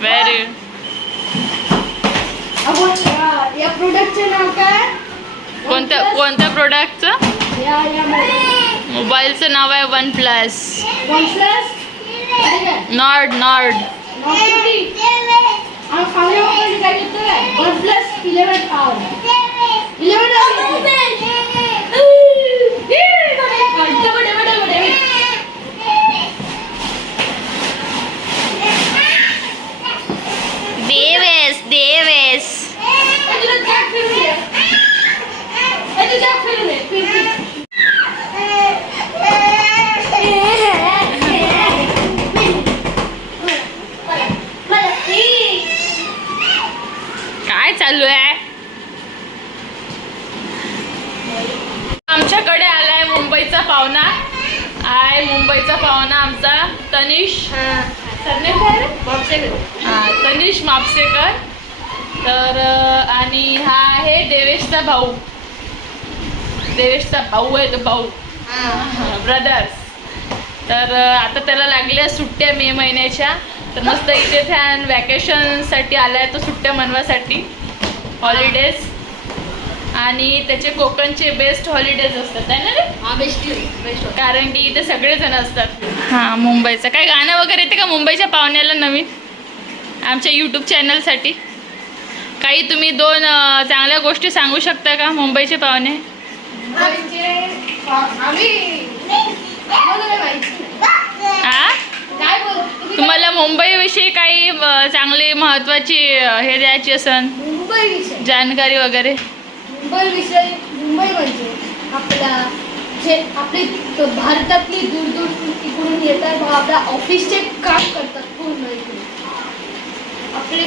Very या- या प्रोडक्टचे नाव काय? कोणत्या कोणत्या प्रोडक्टचं मोबाईलचं नाव आहे one plus one plus nord nord one plus eleven eleven devices devices काय चालू आहे आमच्याकडे आलाय मुंबईचा पाहुणा. आहे मुंबईचा पाहुणा आमचा तनिष? हा, तनिष मापसेकर. तर आणि हा आहे देवेशचा भाऊ. देवेशचा भाऊ आहे तो भाऊ. ब्रदर्स तर आता त्याला लागल्या सुट्ट्या मे महिन्याच्या. तर मस्त इथे फॅन वॅकेशनसाठी आलाय तो सुट्ट्या मनवासाठी. हॉलिडेज आणि त्याचे कोकणचे बेस्ट हॉलिडेज असतात आहे ना रे? कारण की इथे सगळेजण असतात. हां मुंबईचं. काय गाणं वगैरे येते का मुंबईच्या पाहुण्याला नवीन? आमच्या यूट्यूब चॅनलसाठी काही तुम्ही दोन चांगल्या गोष्टी सांगू शकता का मुंबईचे पाहुणे? आ? तुम्हाला मुंबईविषयी काही चांगली महत्त्वाची हे द्यायची असन? जानकारी वगैरे? मुंबई विषय मुंबई म्हणजे आपला जे आपले भारतातली दूर दूर इकडून येतात व आपल्या ऑफिसचे काम करतात पूर्ण इकडे आपले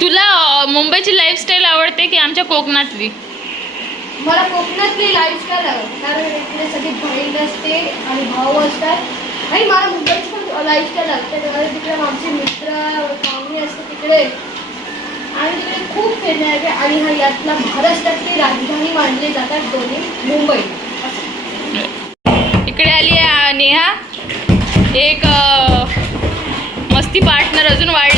तुला अं, मुंबईची लाईफस्टाईल आवडते की आमच्या कोकणातली? मला कोकणातली लाईफस्टाईल आवडते कारण इकडे सगळी बहीण असते आणि भाऊ असतात. आणि मला मुंबईची पण लाईफस्टाईल आवडते. कारण तिकडे आमचे मित्र पाहुणे असतात तिकडे. आणि तिकडे खूप फिरण्यासारखे आणि हा यातला महाराष्ट्रातली राजधानी मानली जातात दोन्ही मुंबई. इकडे आली आहे नेहा. एक मस्ती पार्टनर अजून वाढ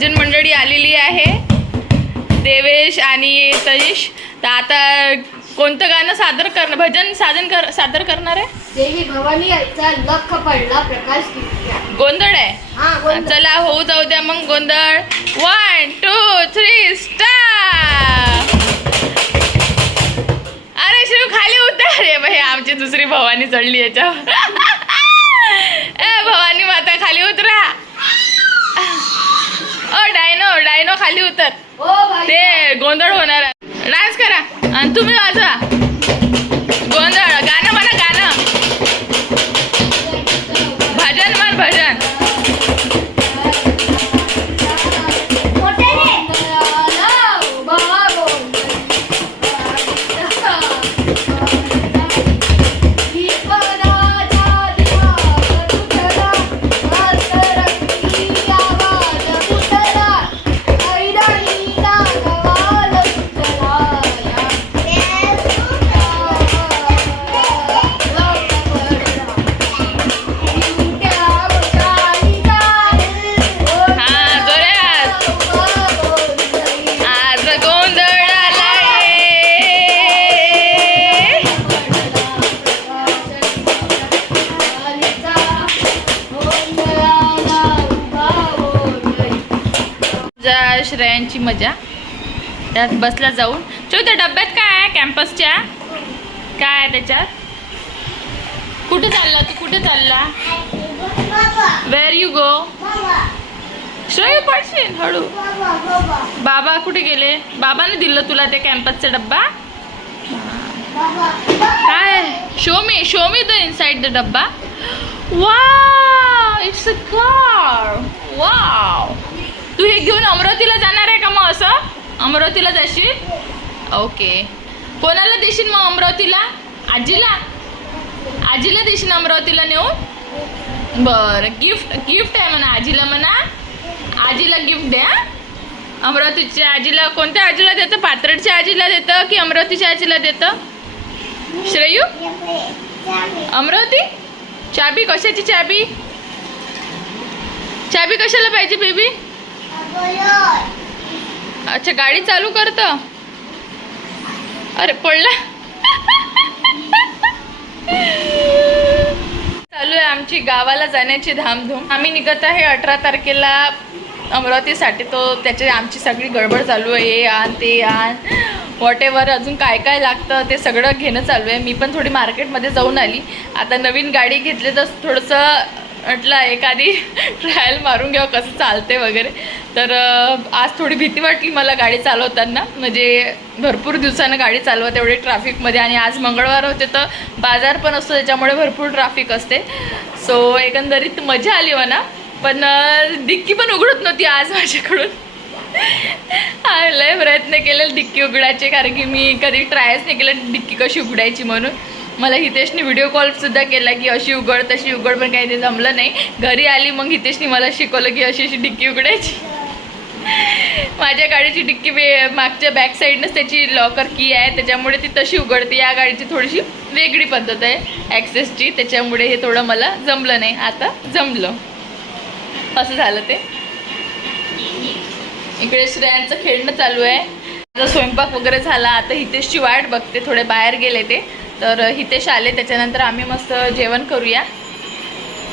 भजन मंडळी आलेली आहे. देवेश आणि तनिष तर आता कोणतं गाणं सादर कर भजन साधन कर सादर करणार आहे? देवी भवानी याचा लख पडला प्रकाश गोंधळ आहे. हा गोंधळ. चला होऊ जाऊ द्या मग गोंधळ. वन टू थ्री स्टार अरे शिव खाली उतर. रे बाई आमची दुसरी भवानी चढली याच्यावर. ए भवानी माता खाली उतरा. गोंधळ होणार आहे. डान्स करा आणि तुम्ही वाजवा. जा मजा. त्यात बसला जाऊन. चो त्या डब्यात काय आहे कॅम्पसच्या? काय आहे त्याच्यात? कुठे चालला तू? कुठे चालला? वेअर यू गो श्रेय पडशील हळू. बाबा कुठे गेले? बाबाने दिलं तुला त्या कॅम्पसचा डब्बा? काय? Show me show me the inside the डब्बा. वा इट्स अ कार वाव तू हे घेऊन अमरावतीला असं? अमरावतीला जाशील? ओके. कोणाला देशील मग अमरावतीला? आजीला? आजीला देशील अमरावतीला नेऊन? बरं. गिफ्ट गिफ्ट आहे म्हणा आजीला म्हणा. आजीला गिफ्ट द्या. अमरावतीच्या आजीला कोणत्या आजीला देतं? पात्रडच्या आजीला देतं की अमरावतीच्या आजीला देतं? श्रेयू? अमरावती? चाबी? कशाची चाबी? चाबी कशाला पाहिजे बेबी? अच्छा गाडी चालू करतं? अरे पडला. चालू आहे आमची गावाला जाण्याची धामधूम. आम्ही निघत आहे अठरा तारखेला अमरावतीसाठी. तो त्याची आमची सगळी गडबड चालू आहे. आण ते आण. वॉट एव्हर अजून काय काय लागतं ते सगळं घेणं चालू आहे. मी पण थोडी मार्केटमध्ये जाऊन आली. आता नवीन गाडी घेतली तर थोडंसं म्हटलं एखादी ट्रायल मारून घ्यावं कसं चालते वगैरे. तर आज थोडी भीती वाटली मला गाडी चालवताना. म्हणजे भरपूर दिवसानं गाडी चालवत एवढे ट्रॅफिकमध्ये आणि आज मंगळवार होते तर बाजार पण असतो त्याच्यामुळे भरपूर ट्रॅफिक असते. सो एकंदरीत मजा आली म्हणा पण डिक्की पण उघडत नव्हती आज माझ्याकडून. लय प्रयत्न केले डिक्की उघडायचे कारण की मी कधी ट्रायच नाही केलं डिक्की कशी उघडायची म्हणून. मला हितेशने व्हिडिओ कॉलसुद्धा केला की अशी उघड तशी उघड पण काही ते जमलं नाही. घरी आली मग हितेशने मला शिकवलं की अशी अशी डिक्की उघडायची. माझ्या गाडीची डिक्की मागच्या बॅक साईडनंच त्याची लॉकर की आहे. त्याच्यामुळे ती तशी उघडते. या गाडीची थोडीशी वेगळी पद्धत आहे ॲक्सेसची त्याच्यामुळे हे थोडं मला जमलं नाही. आता जमलं. असं झालं ते. इकडे श्रेयांचं खेळणं चालू आहे. माझा स्वयंपाक वगैरे झाला. आता हितेशची वाट बघते. थोडे बाहेर गेले ते. तर हितेश आले त्याच्यानंतर आम्ही मस्त जेवण करूया.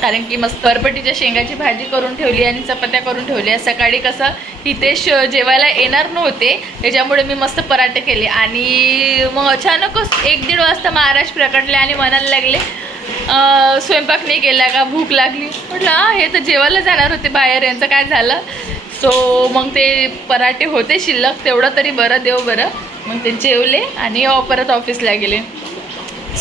कारण की मस्त बरबटीच्या शेंगाची भाजी करून ठेवली आणि चपात्या करून ठेवल्या. सकाळी कसं हितेश जेवायला येणार नव्हते. त्याच्यामुळे मी मस्त पराठे केले. आणि मग अचानकच एक दीड वाजता महाराज प्रकटले आणि म्हणायला लागले स्वयंपाक नाही केला का? भूक लागली. म्हटलं "हा, हे तर जेवायला जाणार होते बाहेर. यांचं काय झालं? सो मग ते पराठे होते शिल्लक. तेवढं तरी बरं देव बरं. मग ते जेवले आणि परत ऑफिसला गेले.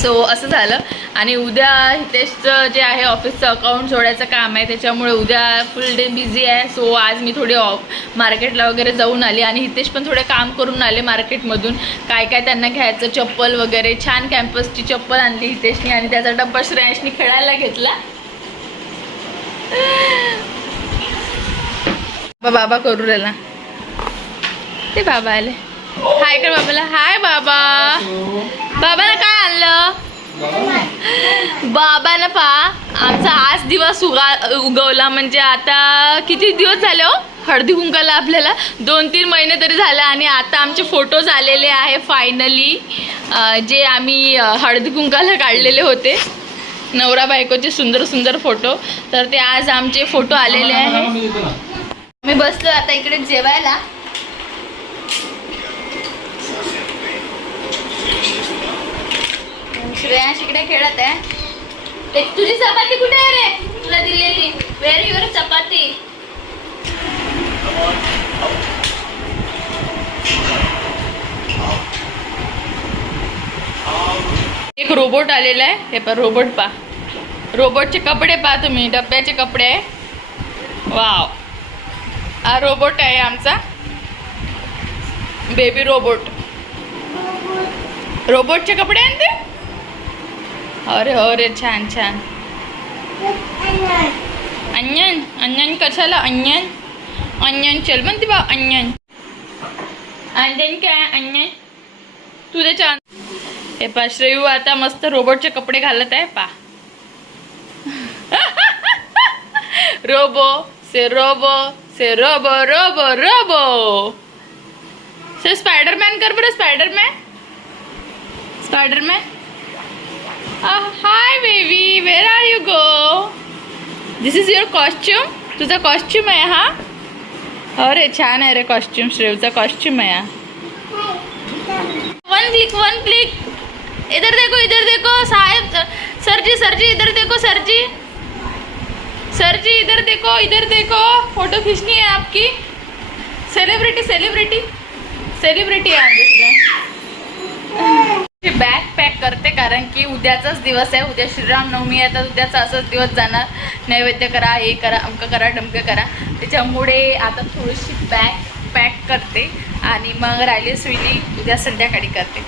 सो असं झालं. आणि उद्या हितेशचं जे आहे ऑफिसचं अकाउंट जोडायचं काम आहे त्याच्यामुळे उद्या फुल डे बिझी आहे. सो आज मी थोडी ऑफ मार्केटला वगैरे जाऊन आली आणि हितेश पण थोडे काम करून आले मार्केटमधून काय काय त्यांना घ्यायचं चप्पल वगैरे छान कॅम्पसची चप्पल आणली हितेशनी आणि त्याचा डब्बा श्रेयांशनी खेळायला घेतला. बाबा बाबा करू राहिला. ते बाबा आले. हाय कर बाबाला हाय बाबा बाबाला काय आणलं बाबा ना पा आमचा आज दिवस उगा उगवला म्हणजे आता किती दिवस झाले हो हळदी कुंकाला आपल्याला दोन तीन महिने तरी झाले आणि आता आमचे फोटोज आलेले आहे फायनली जे आम्ही हळदी कुंकाला काढलेले होते नवरा बायकोचे सुंदर सुंदर फोटो तर ते आज आमचे फोटो आलेले आहे मी बसलो आता इकडे जेवायला श्रेया शिकडे खेळत आहे. ते तुझी चपाती कुठे आहे रे? तुला दिलेली. Where your chapati? एक रोबोट आलेला आहे. हे पण रोबोट पा रोबोटचे कपडे पा तुम्ही. डब्याचे कपडे वाव हा रोबोट आहे आमचा. बेबी रोबोट रोबोटचे कपडे आणते? अरे अरे छान छान. अन्यन अन्यन कशाला अन्यन? अन्यन चल म्हणते बा अन्यन. अन्यन काय अन्यन? तुझे छान. हे पा श्रेयू आता मस्त रोबोटचे कपडे घालत आहे पा. Robo say robo say robo robo robo. Say spiderman कर बरं spiderman. Spiderman hi baby where are you go this is your costume तुझा कॉस्ट्युम आहे हा? अरे, छान आहे रे कॉस्ट्युम श्रेवचा कॉस्ट्युम आहे हा वन क्लिक वन क्लिक इधर देखो इधर देखो. साहेब सर जी सर जी इधर देखो सर जी सर जी इधर देखो इधर देखो. फ़ोटो खींचनी है आपकी. सेलिब्रिटी सेलिब्रिटी सेलिब्रिटी आहे आमच्याकडे बॅग पॅक करते कारण की उद्याचाच दिवस आहे. उद्या श्रीरामनवमी आहे तर उद्याचा असंच दिवस जाणार. नैवेद्य करा हे करा अमकं करा डमकं करा. त्याच्यामुळे आता थोडीशी बॅग पॅक करते आणि मग राहिली सुईली उद्या संध्याकाळी करते.